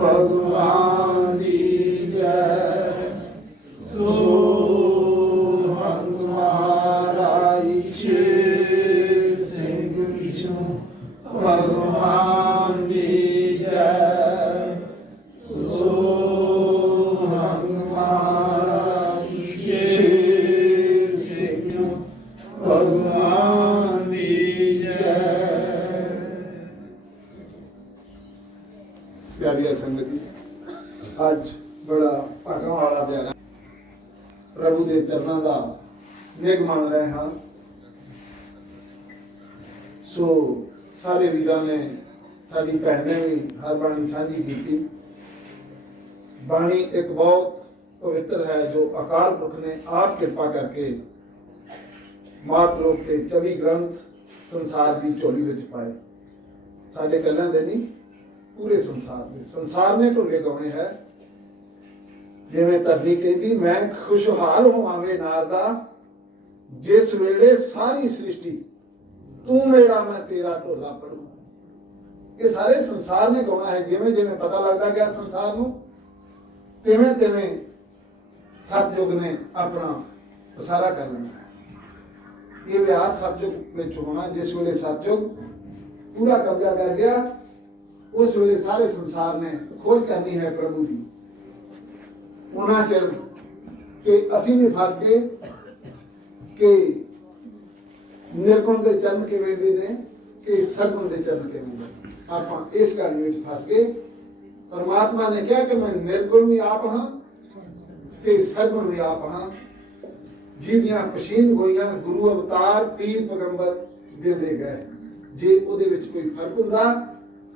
ਭਗਵਾਨ ਦੀ ਜੈ। ਸੋ ਹਰਿ ਮਹਾਰਾਜ ਸ਼ੇਰ ਸਿੰਘ ਵਿਸ਼ਨੂੰ ਭਗਵਾਨ ਦੀ ਜੈ। ਸੋ ਹਰਿ ਮਹਾਰਾਜ ਸ਼ੇਰ ਸਿੰਘ ਭਗਵਾਨ ਦੀ ਜੈ। प्यारी संगत जी, अज बड़ा भागा वाला दिन है। प्रभु के चरणों का निग मान रहे हाँ। सो सारे वीरां ने, साडी भैन ने भी हर बाणी साझी की। बाणी एक बहुत पवित्र है जो अकाल पुरख ने आप कृपा करके महापुरुख के 24 ग्रंथ संसार की झोली विच पाए। साडे कल्लां दे नहीं, पूरे संसार ने ढोले गाने है। जिवें धरती कहती मैं खुशहाल होवांगे नारदा, जिस वेले सारी सृष्टि तू मेरा मैं तेरा ढोला पढ़ूं। ये सारे संसार ने गाना है। जिवें जिवें पता लगता गया संसार नूं, तिवें तिवें सतयुग ने अपना पसारा कर लेना है। ये विहार सतयुग में होना। जिस वेले सतयुग पूरा कब्जा कर गया, उस वेले सारे संसार ने खोज करनी है प्रभु की। उन्ना चिर कि असीं भी फस गए कि निर्गुण के चरण किवें दे ने, कि सरगुण के चरण किवें दे। आपां इस गल विच फस गए। परमात्मा ने कहा कि मैं निर्गुण भी आप हाँ ते सरगुण भी आप हाँ। जिहदियां पछीन गोईयां गुरु अवतार पीर पैगंबर देंदे गए। जे उहदे विच कोई फर्क हुंदा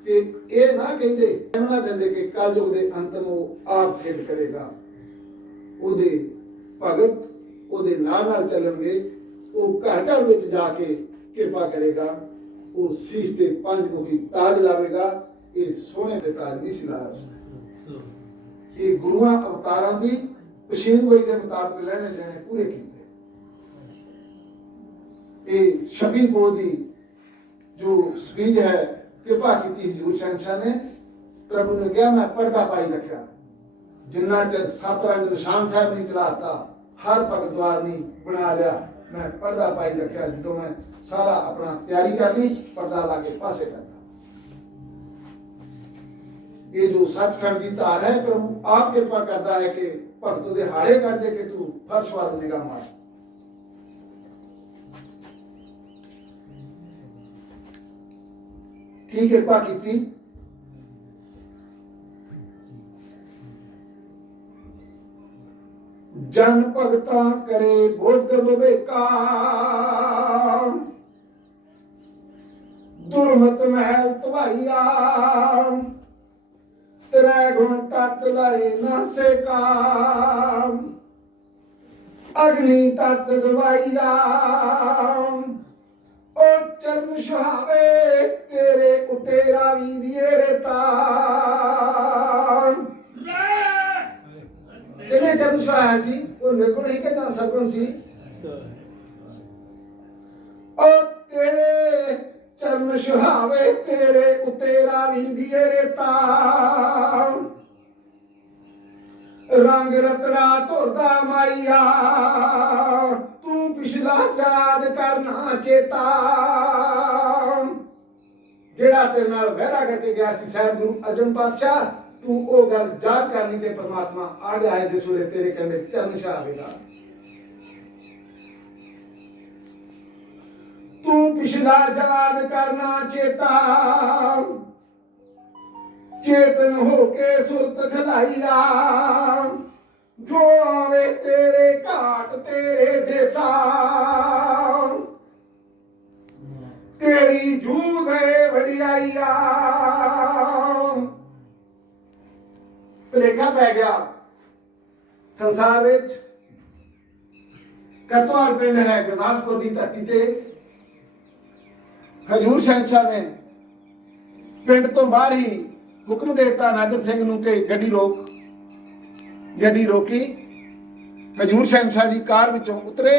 कि ये ना कहते ना देंदे कि कल युग के अंत में आप खेड करेगा। उहदे भगत उहदे नाल चलणगे, वो घर घर विच जाके कृपा करेगा। वो शीश ते पंजमुखी ताज लावेगा। ये सोने के ताज नहीं सी लाया। ये गुरुआं अवतारां दी पछीन गोई दे मुताबिक लेने देने पूरे कीते। ये 26 पो दी जो स्पीच है कृपा की हजूर शहंशाह ने। प्रभु ने कहा मैं पर्दा पाई रखा। जिन्ना चर 7 रंग निशान साहब नहीं चलाता, हर भगत द्वार नहीं बना लिया, मैं पर्दा पाई रखा। जो मैं सारा अपना तैयारी कर ली, पर्दा ला के पासे करता। ये जो सचखंड की धार है, प्रभु आप कृपा करता है कि भगतों के हाड़े कर दे कि तू फर्श वाल निगाह मार। की कृपा की। जन भगता करे बुद्ध विवेका, दुर्मत महल तवाइया, त्रै गुण तत् लाए न सेका, अग्नि तत् गवाइया, ओ चरण सुहावे तेरे उतेरा भी दिए रेता। किने चरण सुहाया सी? वो निर्गुण ही के जां सरगुण सी? ओ तेरे चरण सुहावे तेरे उतेरा भी दिए रेता। रंग रतड़ा धुरदा माइया, तू पिछला याद करना चेता। जेड़ा तेरे नाल वहरा करके गया सी साहब गुरु अर्जन पातशाह, तू वो गल याद कर ली। ते परमात्मा आ गया है जिस वेले तेरे कहने चरण छावेगा। तू पिछला याद करना चेता, चेतन होके सुरत खलाइया। जो आवे तेरे घाट तेरे देसा, तेरी जूद है वडियाइया। भुलेखा पै गया संसार विच। कतवाल पिंड है गुरदासपुर की धरती ते। हजूर शहंशाह ने पिंड तो बाहर ही हुक्म देता नाजर सिंह नूं कि गड्डी रोक। गड्डी रोकी। हजूर शहंशाह जी कार विचों उतरे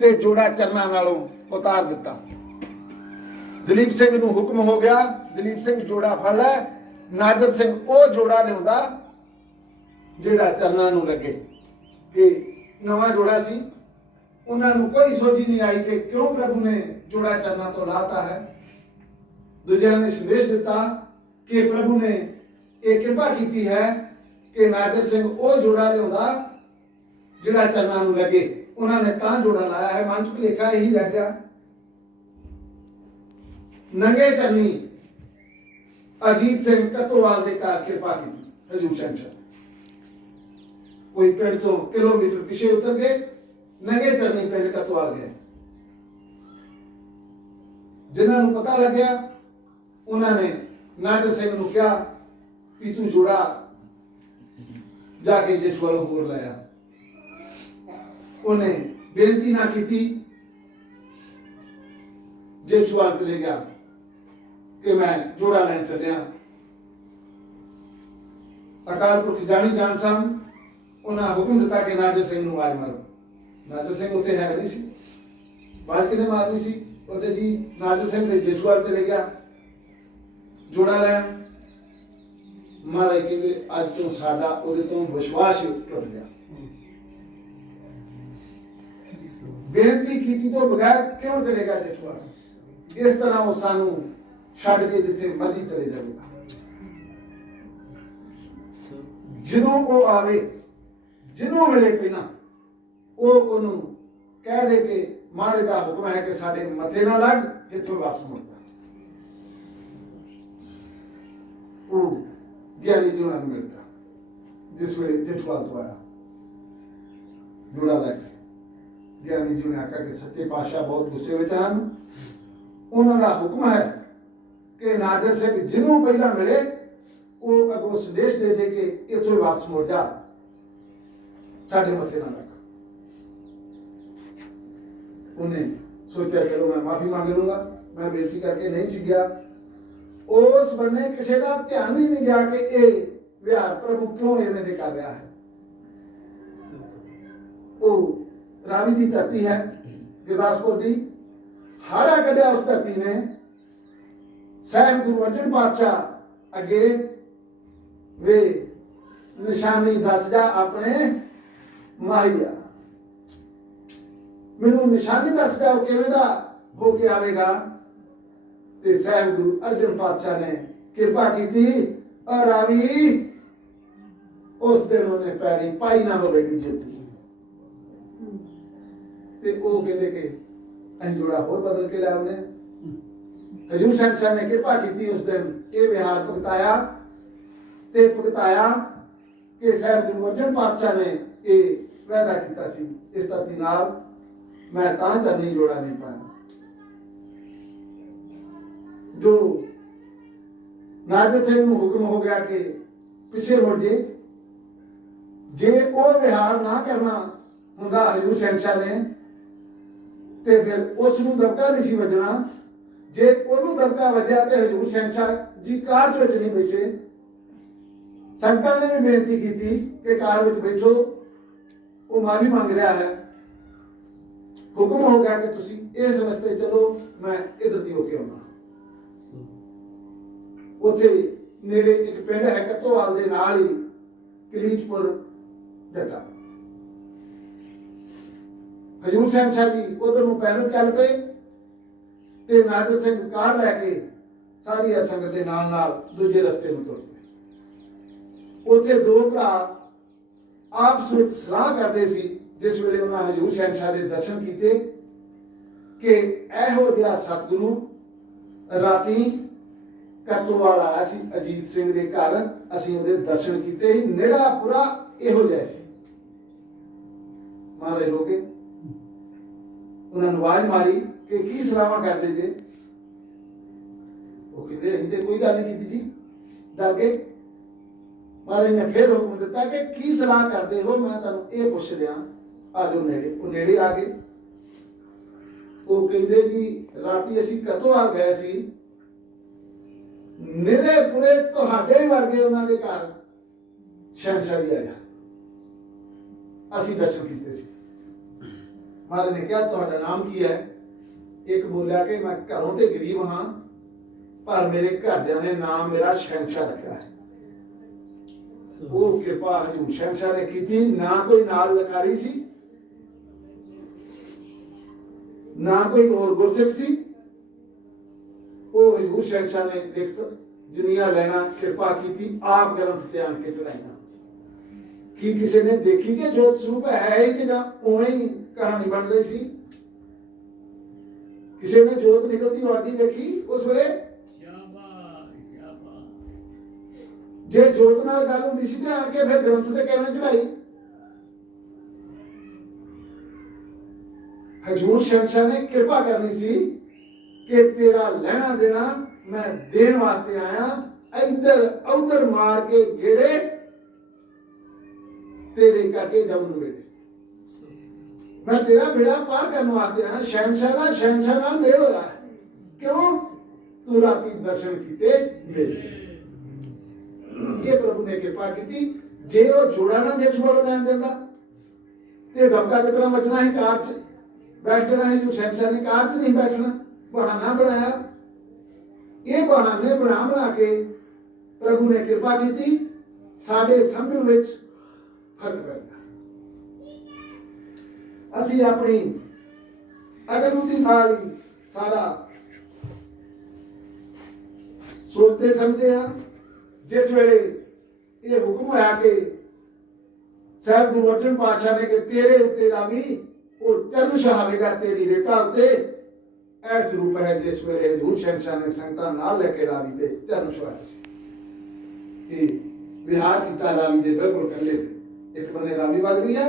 ते जोड़ा चरना नालों उतार दिता। दलीप सिंह नूं हुक्म हो गया, दलीप सिंह जोड़ा फड़ लै ਨਾਜ਼ਰ ਸਿੰਘ ਉਹ ਜੋੜਾ ਲਿਆਉਂਦਾ ਜਿਹੜਾ ਚਰਨਾਂ ਨੂੰ ਲੱਗੇ। ਕਿ ਨਵਾਂ ਜੋੜਾ ਸੀ, ਉਹਨਾਂ ਨੂੰ ਕੋਈ ਸੋਝੀ ਨਹੀਂ ਆਈ ਕਿ ਕਿਉਂ ਪ੍ਰਭੂ ਨੇ ਜੋੜਾ ਚਰਨਾਂ ਤੋਂ ਲਾਤਾ ਹੈ। ਦੂਜਿਆਂ ਨੇ ਸੰਦੇਸ਼ ਦਿੱਤਾ ਕਿ ਪ੍ਰਭੂ ਨੇ ਇਹ ਕਿਰਪਾ ਕੀਤੀ ਹੈ ਕਿ ਨਾਜ਼ਰ ਸਿੰਘ ਉਹ ਜੋੜਾ ਲਿਆਉਂਦਾ ਜਿਹੜਾ ਚਰਨਾਂ ਨੂੰ ਲੱਗੇ। ਉਹਨਾਂ ਨੇ ਤਾਂ ਜੋੜਾ ਲਾਇਆ ਹੈ, ਮਨ ਚ ਭੁਲੇਖਾ ਇਹੀ ਰਹਿ ਗਿਆ। ਨੰਗੇ ਚਰਨੀ ਅਜੀਤ ਸਿੰਘ ਕਤੋਵਾਲ ਦੇ ਘਰ ਕਿਰਪਾ ਕੀਤੀ ਹਜੂਰ ਸ਼ਹਿਨशाह। ਕੋਈ ਪਿੰਡ ਤੋਂ ਕਿਲੋਮੀਟਰ ਪਿੱਛੇ ਉਤਰ ਗਏ, ਨੰਗੇ ਚਰਨੀ ਪਿੰਡ ਕਤੋਵਾਲ ਗਏ। ਜਿਨ੍ਹਾਂ ਨੂੰ ਪਤਾ ਲੱਗਿਆ ਉਹਨਾਂ ਨੇ ਨਾਜ਼ਰ ਸਿੰਘ ਨੂੰ ਕਿਹਾ ਕਿ ਤੂੰ ਜੋੜਾ ਜਾ ਕੇ ਜੇਠੂ ਵੱਲੋਂ ਹੋਰ ਲਾਇਆ। ਉਹਨੇ ਬੇਨਤੀ ਨਾ ਕੀਤੀ, ਜੇਠੂ ਵੱਲ ਚਲੇ ਗਿਆ ਕਿ ਮੈਂ ਜੋੜਾ ਲੈਣ ਚੱਲਿਆ। ਅਕਾਲ ਪੁਰਖ ਜਾਣੀ ਜਾਣ ਸਨ, ਉਹਨਾਂ ਹੁਕਮ ਦਿੱਤਾ ਕਿ ਨਾਜ਼ਰ ਸਿੰਘ ਨੂੰ ਆਵਾਜ਼ ਮਾਰੋ। ਨਾਜ਼ਰ ਸਿੰਘ ਉੱਥੇ ਹੈ ਨਹੀਂ ਸੀ, ਆਵਾਜ਼ ਕਿਹਨੇ ਮਾਰਨੀ ਸੀ? ਉਹਦੇ ਜੀ ਨਾਜ਼ਰ ਸਿੰਘ ਦੇ ਜੇਠੂ ਵੱਲ ਚਲੇ ਗਿਆ ਜੋੜਾ ਲੈਣ। ਮਹਾਰਾਜ ਕਹਿੰਦੇ ਅੱਜ ਤੋਂ ਸਾਡਾ ਉਹਦੇ ਤੋਂ ਵਿਸ਼ਵਾਸ ਟੁੱਟ ਗਿਆ। ਬੇਨਤੀ ਕੀਤੀ ਤੋਂ ਬਗੈਰ ਕਿਉਂ ਚਲੇਗਾ ਜੇਠੂ ਵੱਲ? ਇਸ ਤਰ੍ਹਾਂ ਉਹ ਸਾਨੂੰ ਛੱਡ ਕੇ ਜਿੱਥੇ ਮਰਜ਼ੀ ਚਲੇ ਜਾਵੇਗਾ। ਜਦੋਂ ਉਹ ਆਵੇ, ਜਿਹਨੂੰ ਮਿਲੇ ਪਹਿਲਾਂ ਉਹ ਉਹਨੂੰ ਕਹਿ ਦੇ ਕਿ ਮਹਾਰਾਜ ਦਾ ਹੁਕਮ ਹੈ ਕਿ ਸਾਡੇ ਮੱਥੇ ਨਾ ਲੱਗ, ਇੱਥੋਂ ਵਾਪਸ ਮੁੜਦਾ। ਉਹ ਗਿਆਨੀ ਜੀ ਉਹਨਾਂ ਨੂੰ ਮਿਲਦਾ ਜਿਸ ਵੇਲੇ ਜੇਠੂ ਵੱਲ ਤੋਂ ਆਇਆ ਜੋੜਾ ਲੈ ਕੇ। ਗਿਆਨੀ ਜੀ ਨੇ ਆਖਿਆ ਕਿ ਸੱਚੇ ਪਾਤਸ਼ਾਹ ਬਹੁਤ ਗੁੱਸੇ ਵਿੱਚ ਹਨ, ਉਹਨਾਂ ਦਾ ਹੁਕਮ ਹੈ ਕਿ ਨਾਜ਼ਰ ਸਿੰਘ ਜਿਹਨੂੰ ਪਹਿਲਾਂ ਮਿਲੇ ਉਹ ਅੱਗੋਂ ਸੰਦੇਸ਼ ਦੇ ਦੇ ਕਿ ਇੱਥੋਂ ਵਾਪਸ ਮੁੜ ਜਾ, ਸਾਡੇ ਮੱਥੇ ਨਾ ਲੱਗ। ਉਹਨੇ ਸੋਚਿਆ ਚਲੋ ਮੈਂ ਮਾਫੀ ਮੰਗ ਲੂੰਗਾ, ਮੈਂ ਬੇਨਤੀ ਕਰਕੇ ਨਹੀਂ ਸੀ ਗਿਆ। ਉਸ ਬੰਨੇ ਕਿਸੇ ਦਾ ਧਿਆਨ ਹੀ ਨਹੀਂ ਗਿਆ ਕਿ ਇਹ ਵਿਹਾਰ ਪ੍ਰਭੂ ਕਿਉਂ ਐਵੇਂ ਦੇ ਕਰ ਰਿਹਾ ਹੈ। ਉਹ ਰਾਵੀ ਦੀ ਧਰਤੀ ਹੈ ਗੁਰਦਾਸਪੁਰ ਦੀ, ਹਾੜਾ ਕੱਢਿਆ ਉਸ ਧਰਤੀ ਨੇ। ਸਾਹਿਬ ਗੁਰੂ ਅਰਜਨ ਪਾਤਸ਼ਾਹ ਅੱਗੇ ਵੇ ਨਿਸ਼ਾਨੀ ਦੱਸ ਜਾ ਆਪਣੇ ਮਾਹੀਆ, ਮੈਨੂੰ ਨਿਸ਼ਾਨੀ ਦੱਸ ਜਾ ਉਹ ਕਿਵੇਂ ਦਾ ਹੋ ਕੇ ਆਵੇਗਾ। ਤੇ ਸਾਹਿਬ ਗੁਰੂ ਅਰਜਨ ਪਾਤਸ਼ਾਹ ਨੇ ਕਿਰਪਾ ਕੀਤੀ ਔਰ ਰਾਵੀ ਉਸ ਦਿਨ ਉਹਨੇ ਪੈਰੀ ਪਾਈ ਨਾ ਹੋਵੇਗੀ ਜੋਤੀ। ਤੇ ਉਹ ਕਹਿੰਦੇ ਕਿ ਅਸੀਂ ਜੋੜਾ ਹੋਰ ਬਦਲ ਕੇ ਲੈ ਆਉਂਦੇ। ਹਜੂਰ ਸ਼ਹਿਨशाह ਨੇ ਕਿਰਪਾ ਕੀਤੀ ਉਸ ਦਿਨ ਇਹ ਵਿਹਾਰ ਭੁਗਤਾਇਆ ਤੇ ਭੁਗਤਾਇਆ ਕਿ ਸਾਹਿਬ ਗੁਰੂ ਅਰਜਨ ਪਾਤਸ਼ਾਹ ਨੇ ਇਹ ਵਾਅਦਾ ਕੀਤਾ ਸੀ ਇਸ ਧਰਤੀ ਨਾਲ ਮੈਂ ਤਾਂ ਚਰਨੀ ਜੋੜਾ ਨਹੀਂ ਪਾਇਆ। ਜੋ ਨਾਜ਼ਰ ਸਿੰਘ ਨੂੰ ਹੁਕਮ ਹੋ ਗਿਆ ਕਿ ਪਿੱਛੇ ਮੁੜ ਜੇ ਉਹ ਵਿਹਾਰ ਨਾ ਕਰਨਾ ਹੁੰਦਾ ਹਜੂਰ ਸ਼ਹਿਨशाह ਨੇ ਤੇ ਫਿਰ ਉਸ ਨੂੰ ਦਬਕਾ ਨਹੀਂ ਸੀ ਵੱਜਣਾ। ਜੇ ਉਹਨੂੰ ਦਬਕਾ ਵੱਜਿਆ ਤੇ ਹਜੂਰ ਸ਼ਹਿਨशाह ਜੀ ਕਾਰ ਵਿੱਚ ਨਹੀਂ ਬੈਠੇ। ਸੰਗਤਾਂ ਨੇ ਵੀ ਬੇਨਤੀ ਕੀਤੀ ਕਿ ਕਾਰ ਵਿੱਚ ਬੈਠੋ, ਉਹ ਮਾਫੀ ਮੰਗ ਰਿਹਾ ਹੈ। ਹੁਕਮ ਹੋ ਗਿਆ ਕਿ ਤੁਸੀਂ ਇਸ ਰਸਤੇ ਚਲੋ, ਮੈਂ ਇਧਰ ਦੀ ਹੋ ਕੇ ਆਉਣਾ। ਉੱਥੇ ਨੇੜੇ ਇੱਕ ਪਿੰਡ ਹੈ ਕਤੋਵਾਲ ਦੇ ਨਾਲ ਹੀ ਕਲੀਚਪੁਰ ਜੱਟਾ। ਹਜੂਰ ਸ਼ਹਿਨशाह ਜੀ ਉਧਰ ਨੂੰ ਪੈਦਲ ਚੱਲ ਪਏ ਤੇ ਨਾਜ਼ਰ ਸਿੰਘ ਕਾਰ ਲੈ ਕੇ ਸਾਰੀ ਸੰਗਤ ਦੇ ਨਾਲ ਨਾਲ ਦੂਜੇ ਰਸਤੇ ਨੂੰ ਤੁਰ ਪਏ। ਉੱਥੇ ਦੋ ਭਰਾ ਆਪਸ ਵਿੱਚ ਸਲਾਹ ਕਰਦੇ ਸੀ ਜਿਸ ਵੇਲੇ ਉਹਨਾਂ ਹਜੂਰ ਸ਼ਹਿਨशाह ਦੇ ਦਰਸ਼ਨ ਕੀਤੇ ਕਿ ਇਹੋ ਜਿਹਾ ਸਤਿਗੁਰੂ ਰਾਤੀ ਕਤੋਵਾਲ ਆਇਆ ਸੀ ਅਜੀਤ ਸਿੰਘ ਦੇ ਘਰ, ਅਸੀਂ ਉਹਦੇ ਦਰਸ਼ਨ ਕੀਤੇ ਸੀ, ਨਿਹਰਾ ਪੂਰਾ ਇਹੋ ਜਿਹਾ ਸੀ। ਮਹਾਰਾਜ ਲੋਕੇ ਉਹਨਾਂ ਨੂੰ ਆਵਾਜ਼ ਮਾਰੀ ਕਿ ਕੀ ਸਲਾਹਾਂ ਕਰਦੇ ਜੇ? ਉਹ ਕਹਿੰਦੇ ਅਸੀਂ ਤੇ ਕੋਈ ਗੱਲ ਨਹੀਂ ਕੀਤੀ ਜੀ, ਡਰ ਗਏ। ਮਹਾਰਾਜ ਨੇ ਫਿਰ ਹੁਕਮ ਦਿੱਤਾ ਕਿ ਕੀ ਸਲਾਹ ਕਰਦੇ ਹੋ, ਮੈਂ ਤੁਹਾਨੂੰ ਇਹ ਪੁੱਛ ਰਿਹਾ। ਆ ਜਾਓ ਨੇੜੇ। ਉਹ ਨੇੜੇ ਆ ਗਏ। ਉਹ ਕਹਿੰਦੇ ਜੀ ਰਾਤੀ ਅਸੀਂ ਕਤੋਵਾਲ ਗਏ ਸੀ, ਨਿਰੇ ਪੂਰੇ ਤੁਹਾਡੇ ਵਰਗੇ ਉਹਨਾਂ ਦੇ ਘਰ ਸ਼ਹਿਨशाह ਜੀ ਆਇਆ, ਅਸੀਂ ਦਰਸ਼ਨ ਕੀਤੇ ਸੀ। ਮਹਾਰਾਜ ਨੇ ਕਿਹਾ ਤੁਹਾਡਾ ਨਾਮ ਕੀ ਹੈ? ਇੱਕ ਬੋਲਿਆ ਕਿ ਮੈਂ ਘਰੋਂ ਤੇ ਗਰੀਬ ਹਾਂ पर मेरे घरदियां ने नाम मेरा शहनशाह रखा है। वो कृपा हजूर शहनशाह ने की थी। ना कोई नाल लिखारी सी, ना कोई और गुरसिख सी। वो हजूर शहनशाह ने लिखत जिनिया लेना कृपा की थी, आप ग्रंथ ते आन के चढ़ाइया। कि किसी ने देखी कि जोत स्वरूप है ही कि जां उवें ही कहानी बन रही सी? किसी ने जोत निकलती वादी देखी उस वेले? जे जोत नाल गल हुंदी सी ते आण के फिर ग्रंथ ते किवें चढ़ाई? हजूर शहनशाह ने कृपा करनी सी कि तेरा लेना देना मैं देन वास्ते आया, इधर उधर मार के गेड़े तेरे करके जाऊं बेटे। मैं तेरा बेड़ा पार करने वास्ते आया। शहनशाह नाल मेल होया है। क्यों? तू राती दर्शन कीते मेरे। ये प्रभु ने कृपा की थी। जे वो जोड़ा ना जे छोड़ो लैन देंदा ते धमका कितना मचना ही कार च बैठ जाना है। जो शहनशाह ने कार च नहीं बैठना, बहाना बनाया। ये बहाने बना के प्रभु ने कृपा की थी। साडे समझण विच फर्क पै गया। असी अपनी अगलूदी नाल ही सारा सोचते समझते हैं। जिस वेले ये हुक्म होया कि साहब गुरु अर्जन पातशाह ने कि तेरे उत्ते रावी वो चरण छहावेगा तेरी रेता उत्ते, ऐस रूप है जिस वेले हजूर शहनशाह ने संगतां नाल लेके रावी ते चरण छुआया सी। विहार कीता रावी दे बिल्कुल कंढे ते। एक बने रावी वग रही है,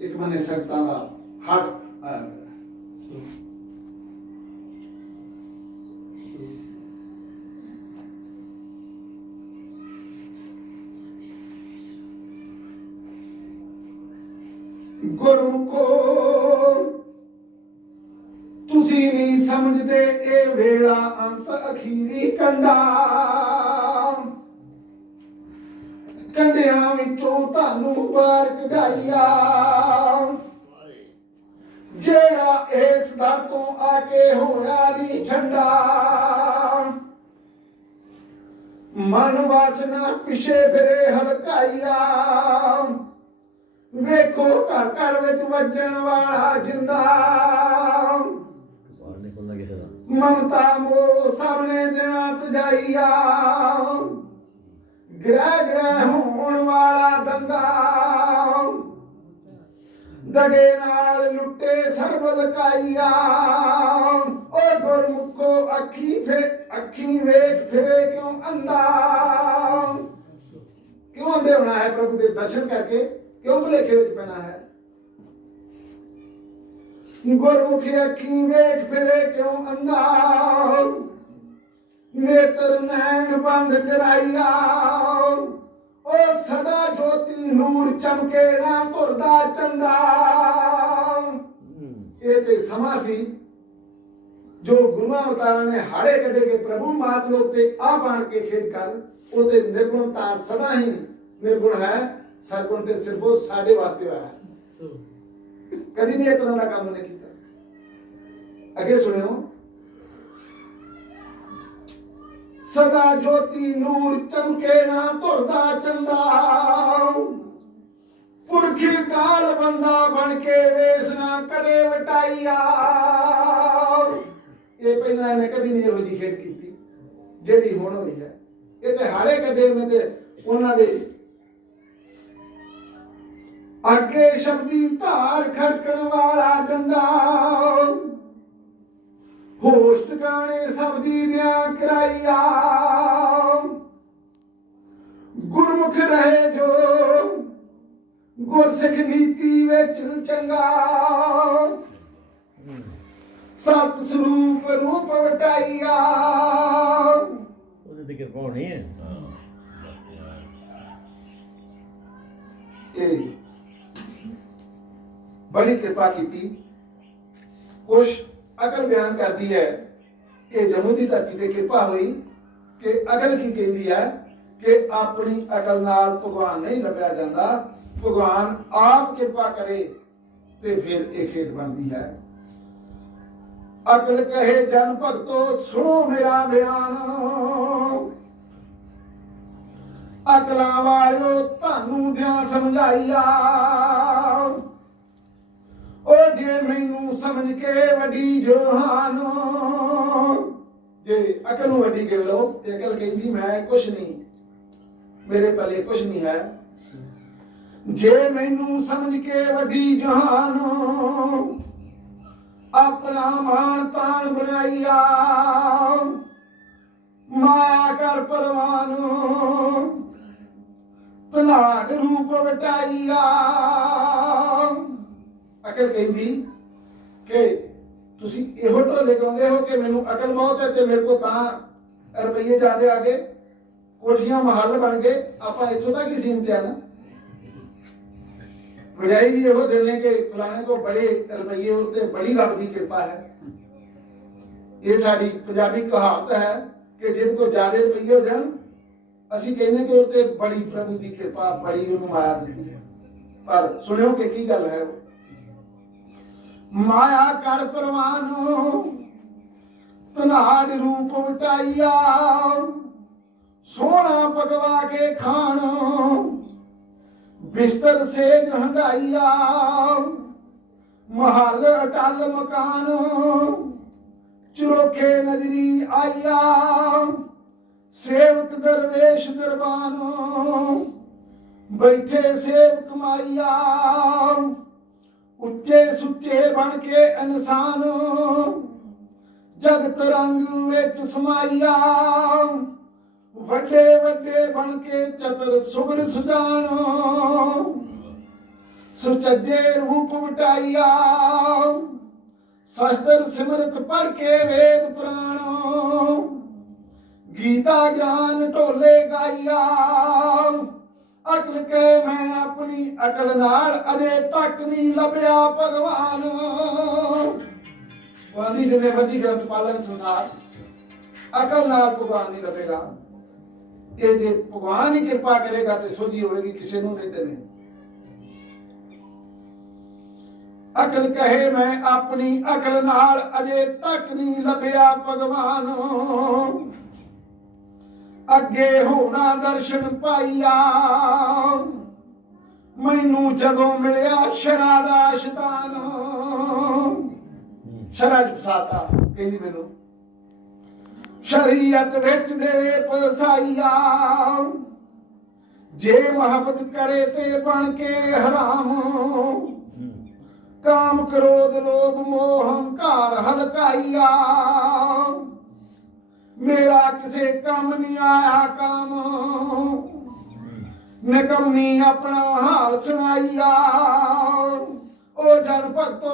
एक बने संगतां दा हट आया। गुरमुखो तुसी नहीं समझदे ए वेला अंत अखीरी कंडा, कंडियां विचों तानू बार कढाइया। जेड़ा इस दर तो आके होया नी ठंडा, मन वासना पिछे फिरे हलकाइया। वेखो घर घर विच वजन वाला जिंदा, ममता मोह सबने देना तजाइया। ग्रह ग्रह होण वाला दंगा, दगे नाल लुटे सर्व लकाइया। ओ गुरमुखो अखी वेख फिरे क्यों अंधा? क्यों अंधे होना है? प्रभु के दर्शन करके क्यों भुलेखे विच पैना है? गुरमुखी अखी वेख फिरे क्यों अंधा? नेत्र नैन बंद कराइया। ओ सदा ज्योति नूर चमके ना तुरदा चंदा। ये ते समा सी जो गुरुआं अवतारां ने हाड़े कढे के प्रभु मात लोक ते आप आण के खेल कर। वो ते निर्गुणता सदा ही निर्गुण है, सरगुण ते सिर्फ वो साडे वास्ते होया है। कदी नहीं इस तरह का काम नहीं किया। अगे सुनियो, सदा ज्योति नूर चमके ना तुरदा चंदा। पुरखी काल बंदा बन के वेस ना कदे वटाइया। ये पहला ने कदी नहीं हो जी खेड की जेड़ी हुण होई है। ये ते हाड़े कढे ने ते उन्हां दे अगे शब्दी धार खड़कण वाला डंडा। होश ठिकाने सबदी दियां कराइया। गुरमुख रहे जो गुरसिख नीति विच चंगा। सत स्वरूप रूप वटाइया। ਉਹਦੇ ਤੇ ਕਿਰਪਾ ਹੋਣੀ ਹੈ। बड़ी कृपा की थी। कुछ अकल बयान करती है कि जम्मू की धरती ते कृपा हुई कि अकल की कहती है कि अपनी अकल नाल भगवान नहीं लभ्या जाता। भगवान आप कृपा करे ते फिर एक खेड बनती है। अकल कहे जन भगतो सुनो मेरा बयान, अकलां वालियो तानू दियां समझाइया, ओ जे मैनू समझ के वड्डी जहान, जे अकल नू वड्डी गिन लो ते अकल कहंदी मैं कुछ नहीं, मेरे पल्ले कुछ नहीं है। जे मैनू समझ के वड्डी जहान, अपना मान तान बनाइया, माया कर परवान, तलाक रूप वटाइया। अकल कहती कि तुसी इहो ढोले गाउंदे हो कि मैनू अकल मौत है ते मेरे को तां रुपये ज्यादा आ गए, कोठियां महल बन गए, आपां इत्थों तक ही सीमित है ना। वड्याई भी इहो देने के फलाने को बड़े रुपये उत्ते बड़ी रब की कृपा है। ये साड़ी पंजाबी कहावत है कि जिन को ज्यादा रुपये हो जान असी कहने कि उत्ते बड़ी प्रभु की कृपा बड़ी उन्होंने माया दी है। पर सुनियो कि की गल है, माया कर परवान, तनाड़ रूप वटाइया, सोना पकवा के खान, बिस्तर सेज हंडाइया, महल अटल मकान, चरोखे नजरी आइया, सेवक दरवेश दरबान, बैठे सेवक माइया, उच्चे सुच्चे बन के इंसान, जगत रंग विच समाइया, वड्डे वड्डे बन के चतर सुगड़ सुजान, सुचजे रूप वटाइया, शास्त्र सिमरत पढ़ के वेद पुराण, गीता ज्ञान ढोले गाइया। अकल के मैं अपनी अकल नाल अजे तक नहीं लभ्या भगवान। वादी जिन्हें मर्जी ग्रंथ पालन संसार अकल नाल भगवान नहीं लभेगा। ये जे भगवान ही कृपा करेगा तो सोझी होगी, किसी नूं नहीं ते नहीं। अकल कहे मैं अपनी अकल नाल अजे तक नहीं लभ्या भगवान। अगे होना दर्शन पाइया, मैनू जदों मिलिया शरा दा शैतान। शरा च फसाता कहंदी मैनू शरीयत विच देवे फसाइया। जे मोहब्बत करे ते बन के हराम। काम क्रोध लोभ मोह हंकार हलकाइया। मेरा किसे काम नहीं आया काम। निकम्मी अपना हाल सुनाइया। ओ जन भगतो,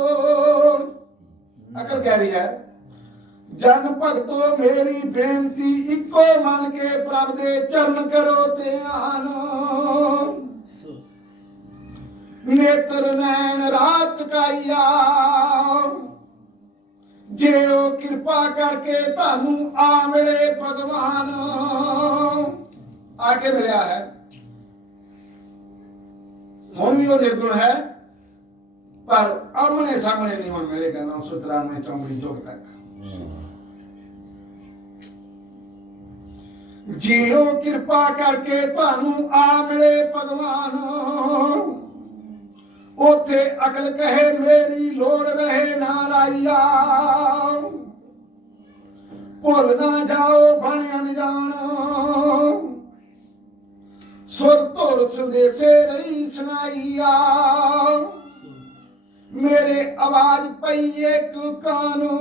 अकल कह रही है, जन भगतो मेरी बेनती इको मन के प्रभ दे चरण करो ध्यान। नेत्र नैन रात काइया। जे ओ कृपा करके तानू आ मिले भगवान। आके मिलया है, हुण भी वो निर्गुण है, पर आमने सामने नहीं हुण मिलेगा 993 चौंगड़ी जोग तक। जे ओ कृपा करके तानू आ मिले भगवान। ओथे अकल कहे मेरी लोड़ रहे ना राइया। भुल ना जाओ बन अनजान। सुर धुर संदेशे रही सुनाइया। मेरे आवाज पई एक कानू।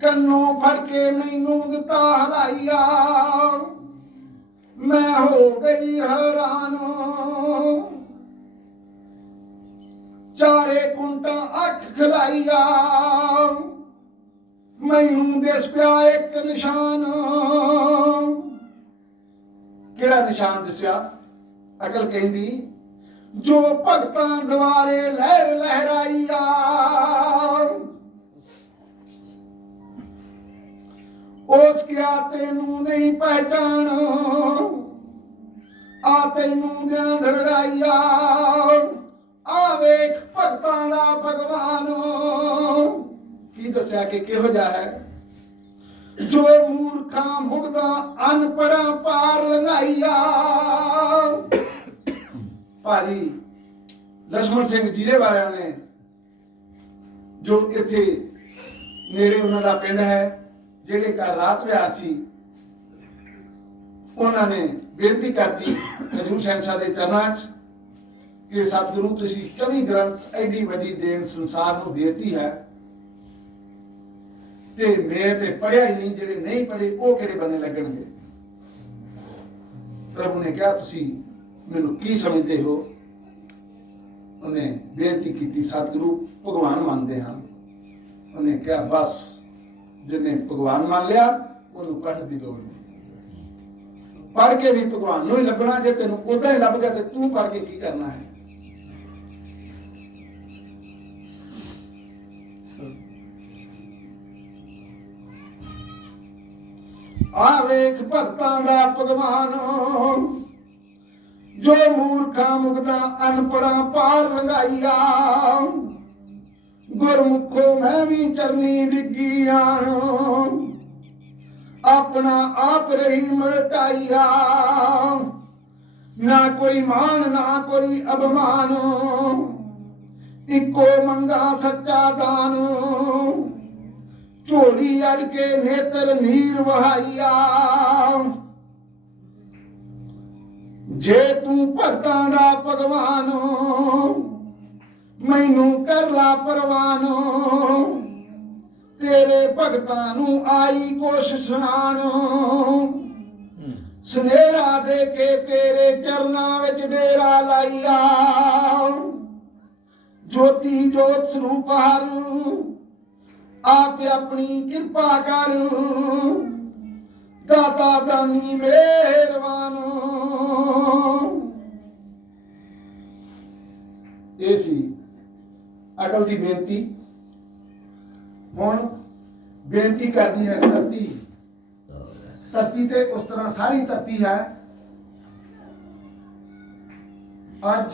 कन्नों फड़ के मैनू दिता हलाइया। मैं हो गई हैरान। चारे कुंटा अख खिलाइया। मैनू दिस पिया एक निशान। केड़ा निशान दस्या? अकल कहंदी जो भगतां द्वारे लहर लहराइया। उस क्या तेनू नहीं पहचान। आ तेनू दियां धड़ाइया। आ वेख भगतां दा भगवान। की दस्या कि किहो जिहा है। जो मूर्खा मुगदा अनपढ़ा पार लंघाइया। भाजी लक्ष्मण सिंह जीरे वालिਆਂ ने जो इत्थे नेड़े उन्हां दा पिंड है, ਜਿਹੜੇ ਘਰ ਰਾਤ ਵਿਆਹ ਸੀ, ਉਹਨਾਂ ਨੇ ਬੇਨਤੀ ਕਰਤੀ ਹਜ਼ੂਰ ਸ਼ਹਿਨशाह ਦੇ ਚਰਨਾਂ 'ਚ ਕਿ ਸਤਿਗੁਰੂ ਤੁਸੀਂ 24 ਗ੍ਰੰਥ ਐਡੀ ਵੱਡੀ ਦੇਣ ਸੰਸਾਰ ਨੂੰ ਦੇਤੀ ਹੈ ਤੇ ਮੈਂ ਤੇ ਪੜਿਆ ਹੀ ਨਹੀਂ, ਜਿਹੜੇ ਨਹੀਂ ਪੜੇ ਉਹ ਕਿਹੜੇ ਬੰਨੇ ਲੱਗਣਗੇ। ਪ੍ਰਭੂ ਨੇ ਕਿਹਾ ਤੁਸੀਂ ਮੈਨੂੰ ਕੀ ਸਮਝਦੇ ਹੋ। ਉਹਨੇ ਬੇਨਤੀ ਕੀਤੀ ਸਤਿਗੁਰੂ ਭਗਵਾਨ ਮੰਨਦੇ ਹਾਂ। ਉਹਨੇ ਕਿਹਾ ਬਸ ਜਿਹਨੇ ਭਗਵਾਨ ਮੰਨ ਲਿਆ ਉਹਨੂੰ ਪੜ੍ਹਨ ਦੀ ਲੋੜ ਨਹੀਂ। ਪੜ੍ਹ ਕੇ ਵੀ ਭਗਵਾਨ ਨੂੰ ਹੀ ਲੱਭਣਾ, ਜੇ ਤੈਨੂੰ ਉਦਾਂ ਹੀ ਲੱਭ ਗਿਆ ਤੇ ਤੂੰ ਪੜ੍ਹ ਕੇ ਕੀ ਕਰਨਾ ਹੈ। ਆ ਵੇਖ ਭਗਤਾਂ ਦਾ ਭਗਵਾਨ, ਜੋ ਮੂਰਖਾਂ ਮੁਗਦਾ ਅਨਪੜਾ ਪਾਰ ਲੰਘਾਈਆ। ਗੁਰਮੁਖੋ ਮੈਂ ਵੀ ਚਰਨੀ ਡਿੱਗੀ ਆਣ, ਆਪਣਾ ਆਪ ਰਹੀ ਮਟਾਈਆ। ਨਾ ਕੋਈ ਮਾਨ ਨਾ ਕੋਈ ਅਭਮਾਨ, ਇੱਕੋ ਮੰਗਾ ਸੱਚਾ ਦਾਨ। ਝੋਲੀ ਅੜ ਕੇ ਨੇਤਰ ਨੀਰ ਵਹਾਈਆ। ਜੇ ਤੂੰ ਭਗਤਾਂ ਦਾ ਭਗਵਾਨ, ਮੈਨੂੰ ਕਰ ਲਾ ਪ੍ਰਵਾਨ। ਤੇਰੇ ਭਗਤਾਂ ਨੂੰ ਆਈ ਕੋਸ਼ਿਸ਼ ਸੁਣਾਣ, ਸੁਨੇਹਾ ਦੇ ਕੇ ਤੇਰੇ ਚਰਨਾਂ ਵਿੱਚ ਡੇਰਾ ਲਾਈਆ। ਜੋਤੀ ਜੋਤ ਸਰੂਪ ਹਰ, ਆਪ ਆਪਣੀ ਕਿਰਪਾ ਕਰ। ਦਾਤਾ ਦਾਨੀ ਮਿਹਰਬਾਨ। ਇਹ ਸੀ ਅਕਲ ਦੀ ਬੇਨਤੀ। ਹੁਣ ਬੇਨਤੀ ਕਰਦੀ ਹੈ ਧਰਤੀ। ਧਰਤੀ ਤੇ ਉਸ ਤਰ੍ਹਾਂ ਸਾਰੀ ਧਰਤੀ ਹੈ। ਅੱਜ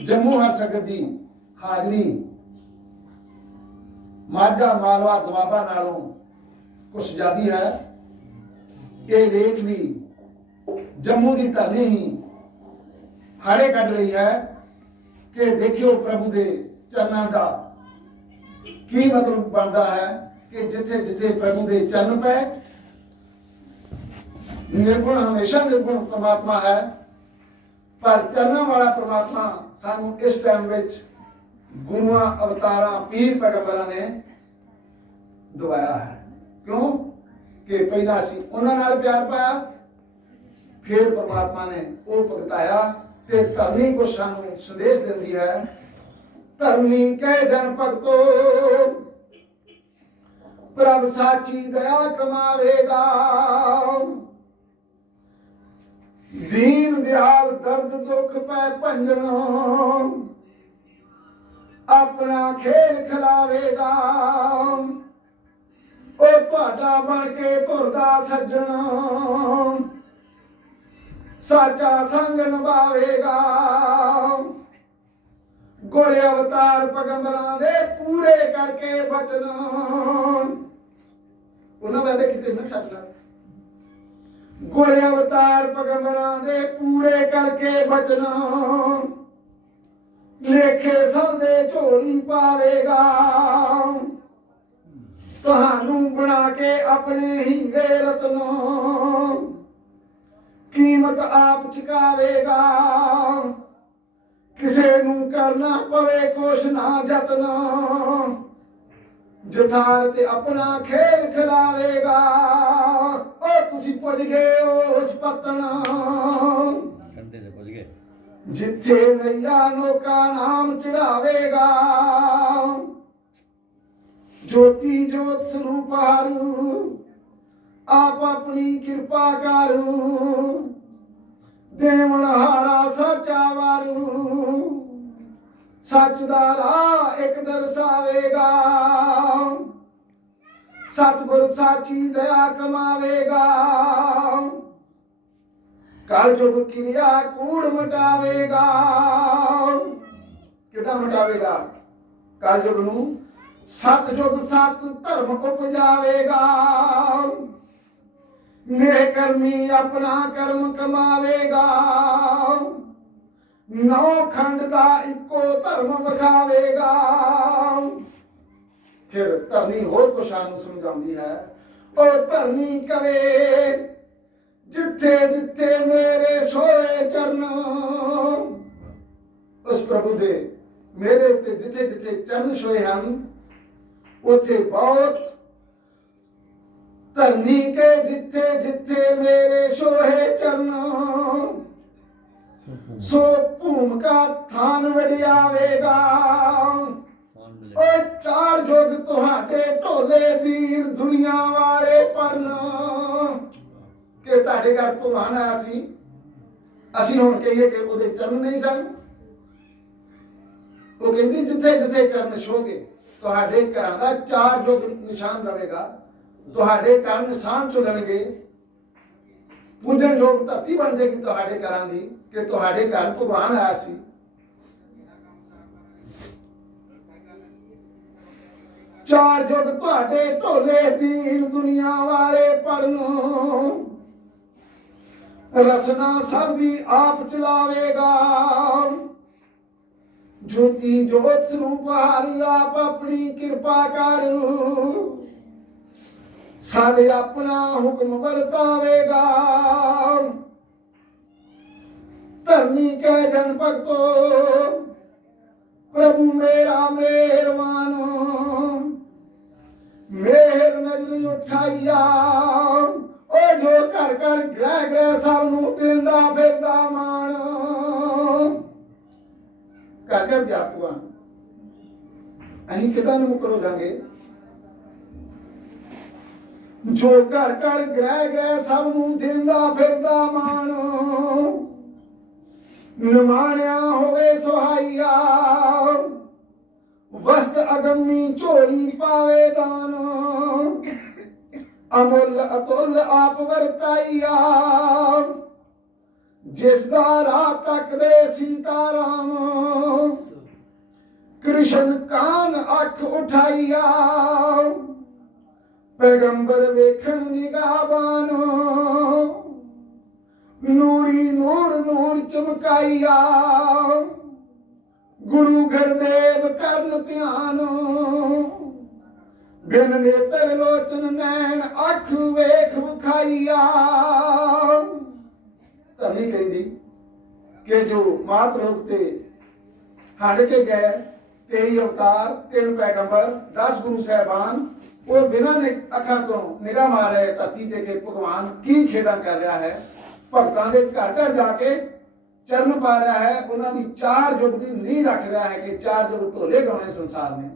जम्मू हर सकत की हाजरी माझा मालवा दुआबा नालों कुछ ज्यादा है। ये लेख भी जम्मू की धरनी ही हाड़े कट रही है कि देखियो प्रभु के चरणों का की मतलब बनता है कि जिथे जिथे प्रभु के चरण पे निर्गुण हमेशा निर्गुण परमात्मा है, पर चरणों वाला परमात्मा सानू इस टाइम विच गुरुआं अवतारां पीर पैगंबरां ने दवाया है। क्यों कि पहला असीं उन्हां नाल प्यार पाया, फिर परमात्मा ने वो भगताया ते धरनी को सानू संदेश दिंदी है। धरनी कह जन भगतो, प्रभ साची दया कमावेगा। दीन दयाल दर्द दुख पै भंजन, अपना खेल खिलावेगा। ओ तुहाडा बन के तुरदा सज्जन, साचा संग निभावेगा। गुर अवतार पैगंबरां दे पूरे करके बचन, उन्हां वादे कीते ना छड्डना। गुर अवतार पैगंबरां दे पूरे करके बचन, लेखे सब दे झोली पावेगा। तुहानू बना के अपने ही गए रतन, कीमत आप चुकावेगा। किसे नू करना पवे कुछ ना जतन, जथार ते अपना खेल खिलावेगा। ओ तुसी पुज गए उस पतन, जिथे नैया नौका नाम चढ़ावेगा। ज्योति जोत स्वरूप हर, आप अपनी कृपा कर। देवण हारा सच्चा वारू, सच दा राह एक दर्शावेगा। सतगुर साची दया कमावेगा। कल जुग क्रिया कूड़ मटावेगा। ਕਿਦਾਂ ਮਿਟਾਵੇਗਾ? ਕਲਯੁਗ ਨੂੰ ਸਤਿਯੁਗ ਸਤ ਧਰਮ ਉਪਜਾਵੇਗਾ। ਨੇਹ ਕਰਮੀ ਆਪਣਾ ਕਰਮ ਕਮਾਵੇਗਾ। ਨੌ ਖੰਡ ਦਾ ਇੱਕੋ ਧਰਮ ਵਿਖਾਵੇਗਾ। ਫਿਰ ਧਰਨੀ ਹੋਰ ਕੁਛ ਨੂੰ ਸਮਝਾਉਂਦੀ ਹੈ। ਉਹ ਧਰਨੀ ਕਵੇ ਜਿੱਥੇ ਜਿੱਥੇ ਮੇਰੇ ਸੋਏ ਚਰਨ, ਉਸ ਪ੍ਰਭੂ ਦੇ ਮੇਰੇ ਉੱਤੇ ਜਿੱਥੇ ਜਿੱਥੇ ਚਰਨ ਸੋਏ ਹਨ ਉੱਥੇ ਬਹੁਤ ਧਰਨੀ ਕੇ ਜਿੱਥੇ ਜਿੱਥੇ ਮੇਰੇ ਸੋਏ ਚਰਨ, ਸੋ ਭੂਮਿਕਾ ਥਾਨ ਵਡਿਆਵੇਗਾ। ਉਹ ਚਾਰ ਜੁਗ ਤੁਹਾਡੇ ਢੋਲੇ ਦੀਰ ਦੁਨੀਆ ਵਾਲੇ ਪੜਨ, ਕਿ ਤੁਹਾਡੇ ਘਰ ਭਗਵਾਨ ਆਇਆ ਸੀ, ਅਸੀਂ ਹੁਣ ਕਹੀਏ ਕਿ ਉਹਦੇ ਚਰਨ ਨਹੀਂ ਸਨ। ਉਹ ਕਹਿੰਦੀ ਜਿੱਥੇ ਜਿੱਥੇ ਚਰਨ ਛੋਗੇ ਤੁਹਾਡੇ ਘਰਾਂ ਦਾ ਚਾਰ ਜੁਗ ਨਿਸ਼ਾਨ ਰਹੇਗਾ। ਤੁਹਾਡੇ ਘਰ ਨਿਸ਼ਾਨ ਚੁਲਣਗੇ, ਪੂਜਣ ਯੋਗ ਧਰਤੀ ਬਣ ਜਾਏਗੀ ਤੁਹਾਡੇ ਘਰਾਂ ਦੀ, ਕਿ ਤੁਹਾਡੇ ਘਰ ਭਗਵਾਨ ਆਇਆ ਸੀ। ਚਾਰ ਜੁਗ ਤੁਹਾਡੇ ਢੋਲੇ ਦੀਨ ਦੁਨੀਆ ਵਾਲੇ ਪੜਨ, ਰਸਨਾ ਸਭ ਦੀ ਆਪ ਚਲਾਵੇਗਾ। ਜੋਤੀ ਜੋਤ ਸਰੂਪ ਹਰਿ ਆਪ ਆਪਣੀ ਕਿਰਪਾ ਕਰ, ਸਾਡੇ ਆਪਣਾ ਹੁਕਮ ਵਰਤਾਵੇਗਾ। ਧਰਨੀ ਕੈ ਜਨ ਭਗਤੋ ਪ੍ਰਭੂ ਮੇਰਾ ਮਿਹਰਬਾਨ, ਮੇਹਰ ਨਜ਼ਰ ਉਠਾਈਆ। ਉਹ ਜੋ ਘਰ ਘਰ ਗ੍ਰਹਿ ਗ੍ਰਹਿ ਸਭ ਨੂੰ ਦਿੰਦਾ ਫਿਰਦਾ ਮਾਣ, ਘਰ ਘਰ ਜਾਪੂਆ ਅਸੀਂ ਕਿਦਾਂ ਨੂੰ ਮੁਕਰ ਹੋ ਜਾਗੇ। ਜੋ ਘਰ ਘਰ ਗ੍ਰਹਿ ਗ੍ਰਹਿ ਸਭ ਨੂੰ ਦਿੰਦਾ ਫਿਰਦਾ ਮਾਣ, ਨਿਮਾਣਿਆ ਹੋਵੇ ਸੁਹਾਈਆ। ਵਸਤ ਅਗੰਮੀ ਝੋਲੀ ਪਾਵੇ ਦਾਨ, ਅਮੁੱਲ ਅਤੁੱਲ ਆਪ ਵਰਤਾਈਆ। ਜਿਸ ਦਾ ਰਾਹ ਤੱਕਦੇ ਸੀਤਾ ਰਾਮ, ਕ੍ਰਿਸ਼ਨ ਕਾਨ ਅੱਖ ਉਠਾਈਆ। ਪੈਗੰਬਰ ਵੇਖਣ ਨਿਗਾਹਬਾਨ, ਨੂਰੀ ਨੂਰ ਨੂਰ ਚਮਕਾਈਆ। ਗੁਰੂ ਗੁਰਦੇਵ ਕਰਨ ਧਿਆਨ, ਬਿਨ ਨੇਤਰ ਲੋਚਨ ਨੈਣ ਅੱਖ ਵੇਖ ਵਿਖਾਈਆ। ਧਰਨੀ ਕਹਿੰਦੀ ਕਿ ਜੋ ਮਾਤ ਲੋਕ ਤੇ ਹੱਡ ਕੇ ਗਏ 23 ਅਵਤਾਰ 3 ਪੈਗੰਬਰ 10 ਗੁਰੂ ਸਾਹਿਬਾਨ, ਉਹ ਬਿਨਾਂ ਅੱਖਾਂ ਤੋਂ ਨਿਗਾਹ ਮਾਰ ਰਹੇ ਧਰਤੀ ਤੇ ਕਿ ਭਗਵਾਨ ਕੀ ਖੇਡਾਂ ਕਰ ਰਿਹਾ ਹੈ। ਭਗਤਾਂ ਦੇ ਘਰ ਘਰ ਜਾ ਕੇ ਚਰਨ ਪਾ ਰਿਹਾ ਹੈ, ਉਹਨਾਂ ਦੀ ਚਾਰ ਜੁਗ ਦੀ ਨੀਂਹ ਰੱਖ ਰਿਹਾ ਹੈ ਕਿ ਚਾਰ ਜੁਗ ਢੋਲੇ ਗਾਉਣੇ ਸੰਸਾਰ ਨੇ।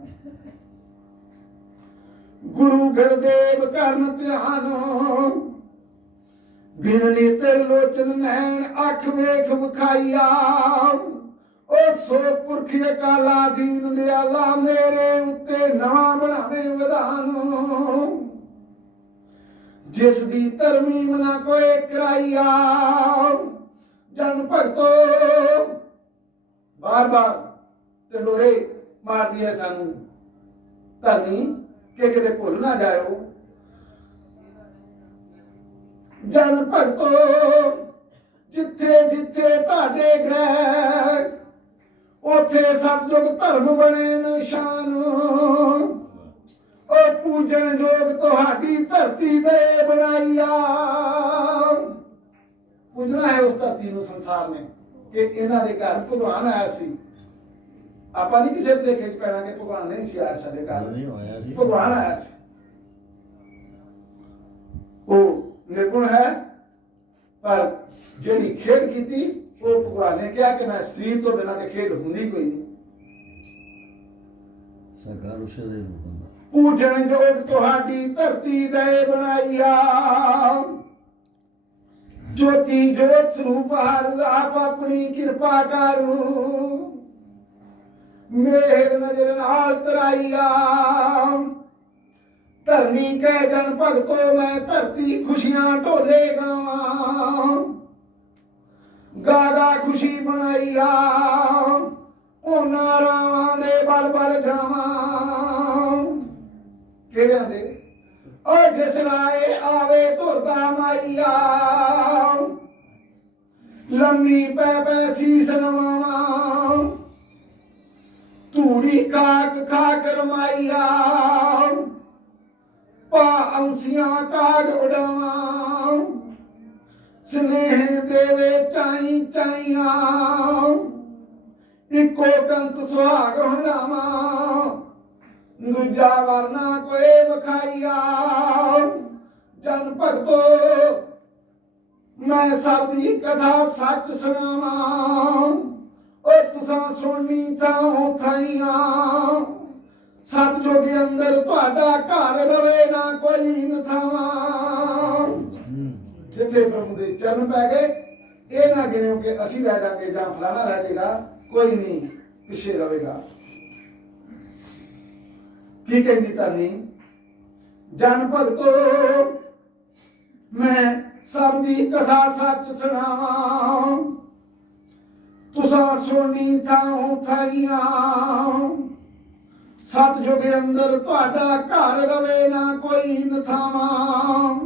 ਗੁਰੂ ਗੁਰਦੇਵ ਕਰਨ ਧਿਆਨ, ਬਿਨ ਨੇਤਰ ਲੋਚਨ ਨੈਣ ਅੱਖ ਵੇਖ ਵਿਖਾਈਆ। ਉਹ ਸੋ ਪੁਰਖ ਅਕਾਲਾ ਦੀਨ ਦਿਆਲਾ, ਮੇਰੇ ਉੱਤੇ ਨਵਾਂ ਬਣਾਵੇ ਵਿਧਾਨ। ਜਿਸ ਦੀ ਧਰਮੀ ਮਨਾ ਕੋਏ ਕਰਾਈਆ। ਜਨ ਭਗਤੋ ਬਾਰ ਬਾਰ ਢੰਡੋਰੇ ਮਾਰਦੀ ਹੈ ਸਾਨੂੰ ਧਰਨੀ ਕਿ ਕਿਤੇ ਭੁੱਲ ਨਾ ਜਾਇਓ। ਜਨ ਭਗਤੋ ਜਿੱਥੇ ਜਿੱਥੇ ਤੁਹਾਡੇ ਗ੍ਰਹਿ, ਉੱਥੇ ਸਤਿਯੁਗ ਧਰਮ ਬਣੇ ਨਿਸ਼ਾਨ। ਉਹ ਪੂਜਣ ਯੋਗ ਤੁਹਾਡੀ ਧਰਤੀ ਦੇ ਬਣਾਈਆ। ਪੂਜਣਾ ਹੈ ਉਸ ਧਰਤੀ ਨੂੰ ਸੰਸਾਰ ਨੇ ਕਿ ਇਹਨਾਂ ਦੇ ਘਰ ਭਗਵਾਨ ਆਇਆ ਸੀ। ਆਪਾਂ ਨਹੀਂ ਕਿਸੇ ਭੁਲੇਖੇ ਚ ਪੈਣਾ ਕਿ ਭਗਵਾਨ ਨਹੀਂ ਸੀ ਆਇਆ ਸਾਡੇ ਘਰ, ਭਗਵਾਨ ਆਇਆ ਸੀ। ਉਹ ਨਿਰਗੁਣ ਹੈ, ਪਰ ਜਿਹੜੀ ਖੇਡ ਕੀਤੀ ਉਹ ਭਗਵਾਨ ਨੇ ਕਿਹਾ ਕਿ ਮੈਂ ਸਰੀਰ ਤੋਂ ਬਿਨਾਂ ਤੇ ਖੇਡ ਹੁੰਦੀ ਕੋਈ ਨਹੀਂ। ਸਰਕਾਰ ਉਸੇ ਦੇ ਰੂਪ ਦਾ ਪੂਜਣ ਯੋਗ ਤੁਹਾਡੀ ਧਰਤੀ ਦੇ ਬਣਾਈਆ। ਜੋਤੀ ਜੋਤ ਸਰੂਪ ਹਰਿ ਆਪ ਆਪਣੀ ਕਿਰਪਾ ਕਰੂ। ਮੇਹਰ ਨਜ਼ਰ ਨਾਲ ਤਰਾਈਆ। ਧਰਨੀ ਕੈ ਜਨ ਭਗਤੋ ਮੈਂ ਧਰਤੀ ਖੁਸ਼ੀਆਂ ਢੋਲੇ ਗਾਵਾਂ। ਗਾਗਾ ਖੁਸ਼ੀ ਬਣਾਈਆ। ਉਹਨਾਂ ਰਾਵਾਂ ਦੇ ਬਲ ਬਲ ਜਾਵਾਂ। ਕਿਹੜਿਆਂ ਦੇ? ਓ ਜਿਸ ਲਾਏ ਆਵੇ ਧੁਰਦਾ ਮਾਈਆ, ਲੰਮੀ ਪੈ ਪੈ ਸੀਸ ਨਵਾਵਾਂ। ਧੂੜੀ ਕਾਕ ਖਾਕ ਰਮਾਈਆ, ਪਾ ਅੰਸੀਆਂ ਕਾਗ ਉਡਾਵਾਂ। ਸਨੇਹ ਦੇਵੇ ਚਾਈ ਚਾਈਆਂ, ਇੱਕੋ ਕੰਤ ਸੁਹਾਗ ਹੰਡਾਵਾਂ। ਦੂਜਾ ਵਰਨਾ ਕੋਈ ਵਿਖਾਈਆ, ਜਨ ਭਗਤੋ ਮੈਂ ਸਭ ਦੀ ਕਥਾ ਸੱਚ ਸੁਣਾਵਾਂ। ਓ ਤੁਸਾਂ ਸੁਣਨੀ ਥਾਂ ਥਾਈਆਂ, ਸਤਿਜੁਗ ਅੰਦਰ ਤੁਹਾਡਾ ਘਰ ਰਵੇ ਨਾ ਕੋਈ ਨਥਾਵਾਂ। ਜਿੱਥੇ ਪ੍ਰਭੂ ਦੇ ਚਰਨ ਪੈ ਗਏ, ਇਹ ਨਾ ਗਿਣਿਓ ਕਿ ਅਸੀਂ ਰਹਿ ਜਾਵਾਂਗੇ ਜਾਂ ਫਲਾਣਾ ਰਹਿ ਜਾਏਗਾ, ਕੋਈ ਨਹੀਂ ਪਿੱਛੇ ਰਹੇਗਾ। ਕੀ ਕਹਿੰਦੀ ਧਰਨੀ? ਜਨ ਭਗਤੋ ਮੈਂ ਸਭ ਦੀ ਕਥਾ ਸੱਚ ਸੁਣਾਵਾਂ। ਤੁਸਾਂ ਸੁਣਨੀ ਥਾਂ ਥਾਈਆਂ, ਸਤਿਜੁਗ ਅੰਦਰ ਤੁਹਾਡਾ ਘਰ ਰਵੇ ਨਾ ਕੋਈ ਨਥਾਵਾਂ।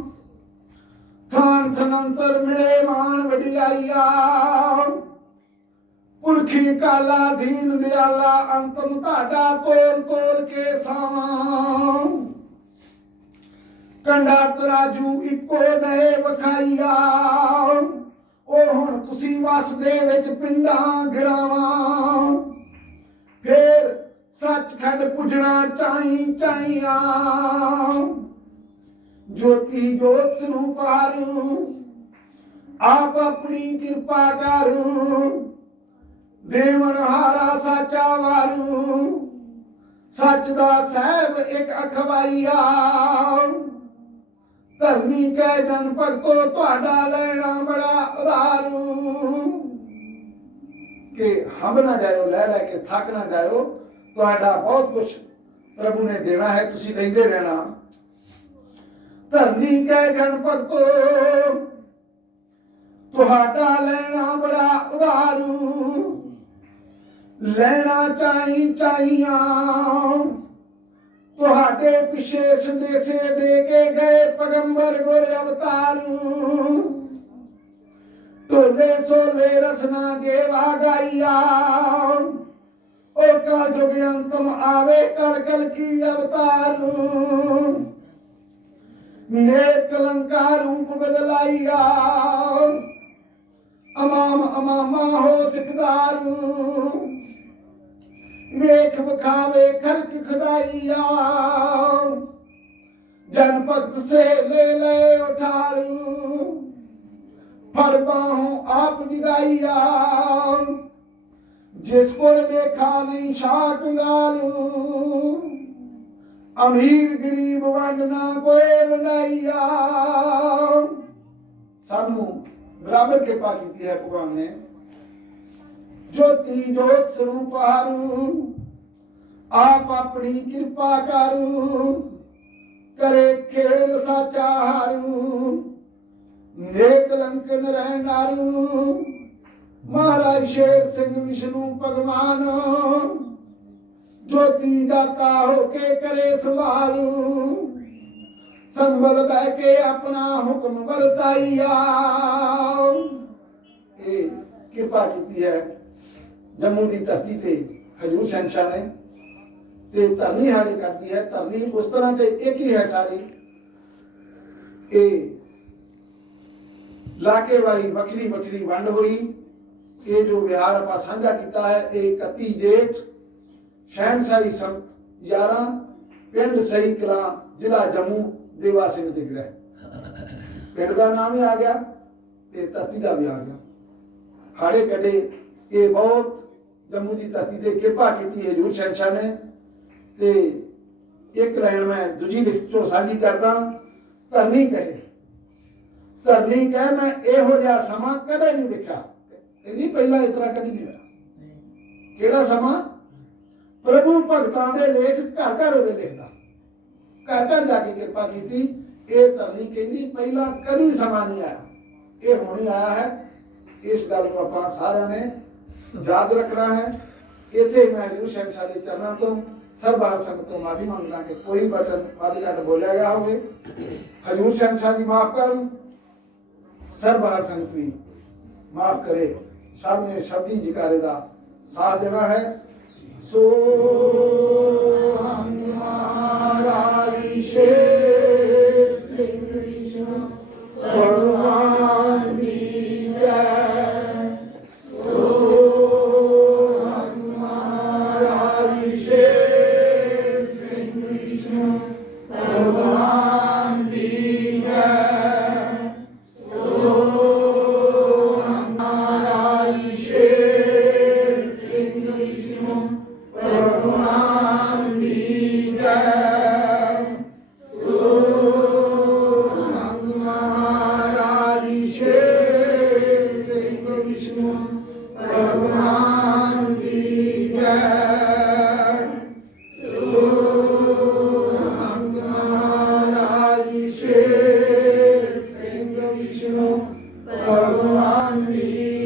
ਥਾਨ ਥਨੰਤਰ ਮਿਲੇ ਮਾਨ ਵਡਿਆਈਆ, ਪੁਰਖੀ ਕਾਲਾ ਦੀਨ ਦਿਆਲਾ। ਅੰਤਮ ਤੁਹਾਡਾ ਤੋਲ ਤੋਲ ਕੇ ਸਾਵਾਂ। ਕੰਡਾ ਤਰਾਜੂ ਇੱਕੋ ਦੇ ਵਿਖਾਈਆ, ਉਹ ਹੁਣ ਤੁਸੀਂ ਵਸਦੇ ਵਿੱਚ ਪਿੰਡਾਂ ਗਿਰਾਵਾਂ। ਫੇਰ ਸੱਚਖੰਡ ਪੁੱਜਣਾ ਚਾਈ ਚਾਈਆਂ। ਜੋਤੀ ਜੋਤ ਸਰੂਪ ਹਾਰੂ, ਆਪ ਆਪਣੀ ਕਿਰਪਾ ਕਰੂ। ਦੇਵਨ ਹਾਰਾ ਸਾਚਾ ਵਾਰੂ, ਸੱਚ ਦਾ ਸਾਹਿਬ ਇੱਕ ਅਖਵਾਈਆ। ਧਰਨੀ ਕੈ ਜਨ ਭਗਤੋ ਤੁਹਾਡਾ ਲੈਣਾ ਬੜਾ ਉਧਾਰੂ। ਕਿ ਹੰਭ ਨਾ ਜਾਇਓ, ਲੈ ਲੈ ਕੇ ਥੱਕ ਨਾ ਜਾਇਓ। ਤੁਹਾਡਾ ਬਹੁਤ ਕੁਛ ਪ੍ਰਭੂ ਨੇ ਦੇਣਾ ਹੈ, ਤੁਸੀਂ ਲੈਂਦੇ ਰਹਿਣਾ। ਧਰਨੀ ਕੈ ਜਨ ਭਗਤੋ ਤੁਹਾਡਾ ਲੈਣਾ ਬੜਾ ਉਧਾਰੂ। ਲੈਣਾ ਚਾਈ ਚਾਈਆਂ, ਤੁਹਾਡੇ ਪਿੱਛੇ ਸੰਦੇਸ਼ੇ ਦੇ ਕੇ ਗਏ ਪੈਗੰਬਰ ਗੁਰ ਅਵਤਾਰੂ। ਢੋਲੇ ਸੋਲੇ ਰਸਨਾ ਜੇਵਾ ਗਾਈਆ, ਉਹ ਕਾ ਜੁਗ ਅੰਤਮ ਆਵੇ ਕਲ ਕਲ ਕੀ ਅਵਤਾਰੂ। ਨੇਕ ਕਲੰਕਾ ਰੂਪ ਬਦਲਾਈਆ, ਅਮਾਮ ਅਮਾਮਾ ਹੋ ਸਿਕਦਾਰੂ। ਵੇਖ ਵਿਖਾਵੇ ਖਲਕ ਖੁਦਾਈਆ, ਜਨ ਭਗਤ ਸੇ ਲੈ ਲੈ ਉਠਾਰੂ। ਫੜ ਬਾਹੋਂ ਆਪ ਜਗਾਈਆ, ਜਿਸ ਕੋਲ ਲੇਖਾ ਨਹੀਂ ਸ਼ਾਹ ਕੰਗਾਰੂ। ਅਮੀਰ ਗਰੀਬ ਵੰਡ ਨਾ ਕੋਈ ਵੰਡਾਈਆ। ਸਭ ਨੂੰ ਬਰਾਬਰ ਕਿਰਪਾ ਕੀਤੀ ਹੈ ਭਗਵਾਨ ਨੇ। ਜੋਤੀ ਜੋਤ ਸਰੂਪ ਹਾਰੂ, ਆਪ ਆਪਣੀ ਕਿਰਪਾ ਕਰੂ। ਕਰੇ ਖੇਲ ਸਾਚਾ ਹਾਰੂ, ਨੇਕ ਲੰਕ ਨਰੈ ਨਾਰੂ। ਮਹਾਰਾਜ ਸ਼ੇਰ ਸਿੰਘ ਵਿਸ਼ਨੂੰ ਭਗਵਾਨ, ਜੋਤੀ ਦਾਤਾ ਹੋ ਕੇ ਕਰੇ ਸੰਭਾਲੂ। ਸੰਭਲ ਬਹਿ ਕੇ ਆਪਣਾ ਹੁਕਮ ਵਰਤਾਈਆ। ਇਹ ਕਿਰਪਾ ਕੀਤੀ ਹੈ ਜੰਮੂ ਦੀ ਧਰਤੀ ਤੇ ਹਜੂਰ ਸ਼ਹਿਨशाह ਨੇ। ਤੇ ਧਰਨੀ ਹਾੜੀ ਕਰਦੀ ਹੈ। ਧਰਨੀ ਉਸ ਤਰ੍ਹਾਂ ਤੇ ਇੱਕ ਹੀ ਹੈ ਸਾਰੀ। ਇਹ ਲਾਕੇ ਵਾਲੀ ਵੱਖਰੀ ਵੱਖਰੀ ਵੰਡ ਹੋਈ। ਇਹ ਜੋ ਵਿਹਾਰ ਆਪਾਂ ਸਾਂਝਾ ਕੀਤਾ ਹੈ, ਇਹ 31 ਜੇਠ ਸ਼ਹਿਨशाही ਸੰਤ 11 ਪਿੰਡ ਸਹੀ ਕਲਾਂ ਜ਼ਿਲ੍ਹਾ ਜੰਮੂ ਦੇਵਾ ਸਿੰਘ ਦੇ ਗ੍ਰਹਿ। ਪਿੰਡ ਦਾ ਨਾਮ ਹੀ ਆ ਗਿਆ ਤੇ ਧਰਤੀ ਦਾ ਵੀ ਆ ਗਿਆ। ਹਾੜੇ ਕੱਢੇ। ਇਹ ਬਹੁਤ ਜੰਮੂ ਦੀ ਧਰਤੀ ਤੇ ਕਿਰਪਾ ਕੀਤੀ ਹੈ ਹਜੂਰ ਸ਼ਹਿਨशाह ਨੇ। ਤੇ ਇੱਕ ਲਾਈਨ ਮੈਂ ਦੂਜੀ ਲਿਖਤ ਚੋਂ ਸਾਂਝੀ ਕਰਦਾ। ਧਰਨੀ ਕਹੇ, ਧਰਨੀ ਕਹੇ ਮੈਂ ਇਹੋ ਜਿਹਾ ਸਮਾਂ ਕਦੇ ਨਹੀਂ ਵੇਖਿਆ। ਇਹਦੀ ਪਹਿਲਾਂ ਇਸ ਤਰ੍ਹਾਂ ਕਦੀ ਨਹੀਂ ਹੋਇਆ। ਕਿਹੜਾ ਸਮਾਂ? ਪ੍ਰਭੂ ਭਗਤਾਂ ਦੇ ਲੇਖ ਘਰ ਘਰ ਉਹਦੇ ਲਿਖਦਾ, ਘਰ ਘਰ ਜਾ ਕੇ ਕਿਰਪਾ ਕੀਤੀ। ਇਹ ਧਰਨੀ ਕਹਿੰਦੀ ਪਹਿਲਾਂ ਕਦੀ ਸਮਾਂ ਨਹੀਂ ਆਇਆ, ਇਹ ਹੁਣ ਹੀ ਆਇਆ ਹੈ। ਇਸ ਗੱਲ ਨੂੰ ਆਪਾਂ ਸਾਰਿਆਂ ਨੇ ਯਾਦ ਰੱਖਣਾ ਹੈ। ਇੱਥੇ ਮੈਂ ਹਜ਼ੂਰ ਸ਼ਹਿਨशाह ਦੇ ਚਰਨਾਂ ਤੋਂ ਸਰਬਾਰ ਸੰਗਤ ਤੋਂ ਮਾਫੀ ਮੰਗਦਾ ਕਿ ਕੋਈ ਬਚਨ ਵੱਧ ਘੱਟ ਬੋਲਿਆ ਗਿਆ ਹੋਵੇ। ਹਜ਼ੂਰ ਸ਼ਹਿਨशाह ਜੀ ਮਾਫ ਕਰਨ, ਸਰਬਾਰ ਸੰਗਤ ਵੀ ਮਾਫ ਕਰੇ। ਸਭ ਨੇ ਸ਼ਬਦੀ ਜਕਾਰੇ ਦਾ ਸਾਥ ਦੇਣਾ ਹੈ। ਸੋ ਹਮਾਰੀ ਸ਼ੇਰ ਸਿੰਘ ਵਿਸ਼ਨੂੰ ਭਗਵਾਨ ਦੀ ਜੈ। ਸੋ ਹਮਾਰੀ ਸ਼ੇਰ ਸਿੰਘ ਵਿਸ਼ਨੂੰ ਭਗਵਾਨ ਦੀ ਜੈ। ਸੋ ਹਮਾਰੀ ਸ਼ੇਰ ਸਿੰਘ ਵਿਸ਼ਨੂੰ ਭਗਵਾਨ ਦੀ ਜੈ। ਸੋ ਹਮਾਰੀ ਸ਼ੇਰ ਸਿੰਘ ਵਿਸ਼ਨੂੰ ਭਗਵਾਨ ਦੀ ਜੈ। ਸੋ ਹਮਾਰੀ ਸ਼ੇਰ ਸਿੰਘ ਵਿਸ਼ਨੂੰ ਭਗਵਾਨ ਦੀ